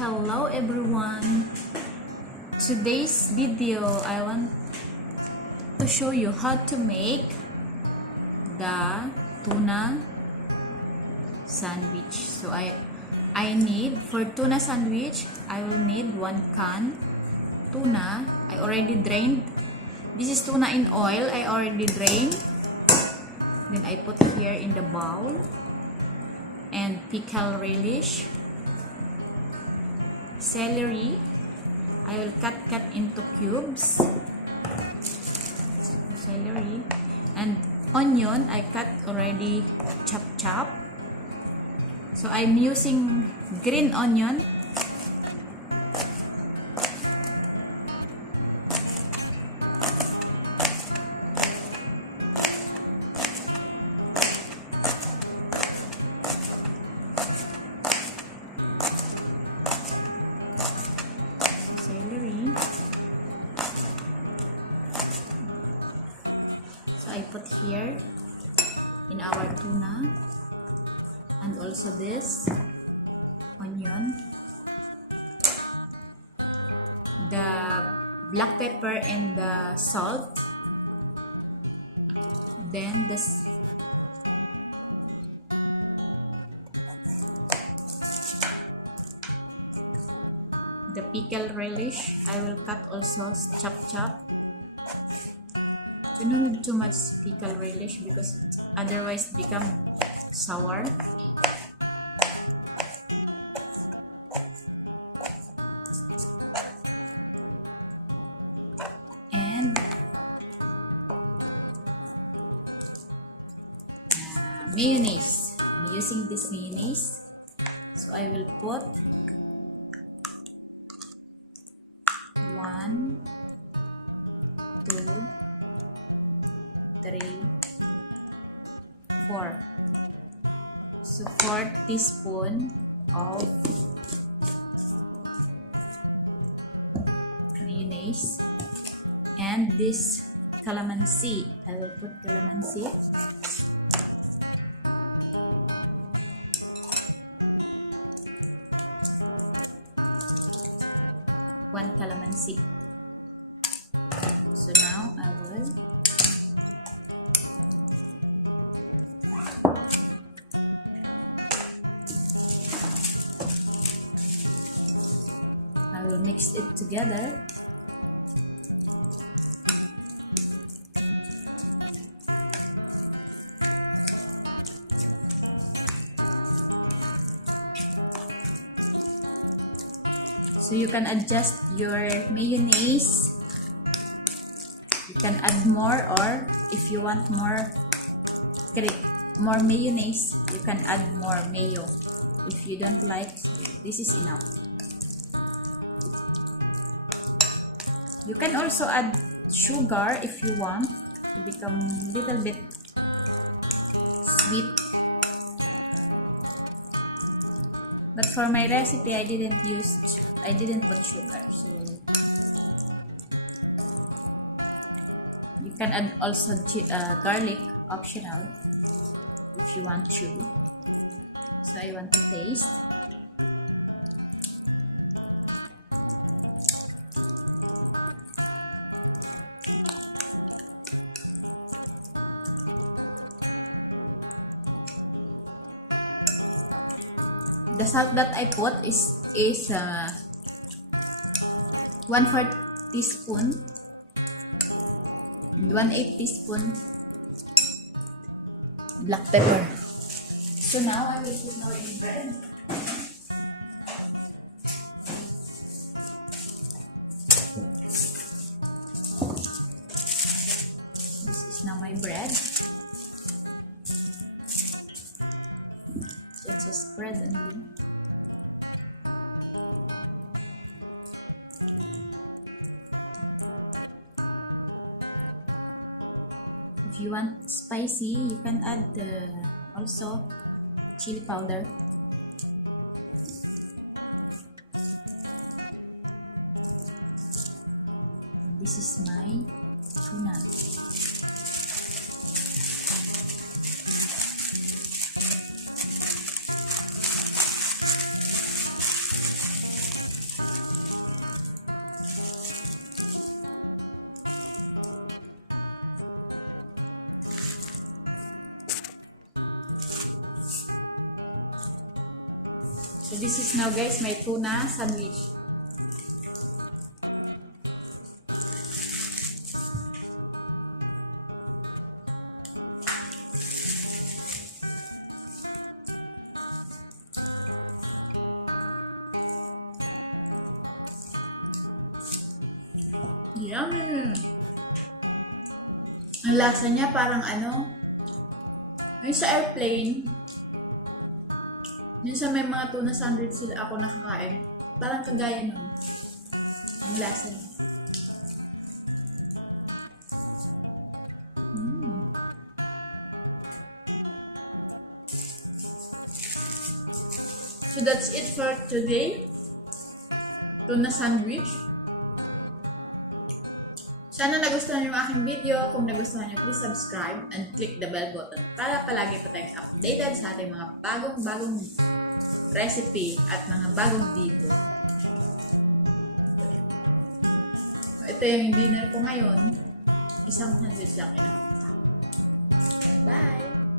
Hello everyone. Today's video I want to show you how to make the tuna sandwich. So I need, for tuna sandwich, I will need 1 can tuna. I already drained. This is tuna in oil. I already drained. Then I put here in the bowl. And pickle relish, celery. I will cut into cubes. Celery and onion. I cut already chop. So I'm using green onion. Celery. So I put here in our tuna, and also this onion, the black pepper and the salt, then this the pickle relish. I will cut also chop. You don't need too much pickle relish because otherwise become sour. And mayonnaise. I'm using this mayonnaise. So I will put 1, 2, 3, 4. So 4 teaspoons of mayonnaise. And this calamansi, I will put calamansi. One calamansi. So now I will mix it together. So you can adjust your mayonnaise. You can add more, or if you want more mayonnaise, you can add more mayo. If you don't like, this is enough. You can also add sugar if you want to become a little bit sweet. But for my recipe, I didn't put sugar. So you can add also garlic, optional, if you want to. So I want to taste. The salt that I put is 1/4 teaspoon and 1/8 teaspoon black pepper. So now I will put now in bread. This is now my bread. Just a spread only. If you want spicy, you can add also chili powder. This is my tuna. So this is now guys my tuna sandwich. Yummy! Ang lasa niya parang ano, yung sa airplane, minsan may mga tuna sandwich sila ako nakakain. Parang kagaya nun. Ang lasa niya. So that's it for today. Tuna sandwich. Sana nagustuhan niyo yung aking video. Kung nagustuhan niyo, please subscribe and click the bell button para palagi pa tayong updated sa ating mga bagong-bagong recipe at mga bagong dito. Ito yung dinner ko ngayon. Isang sandwich lang ina. Bye!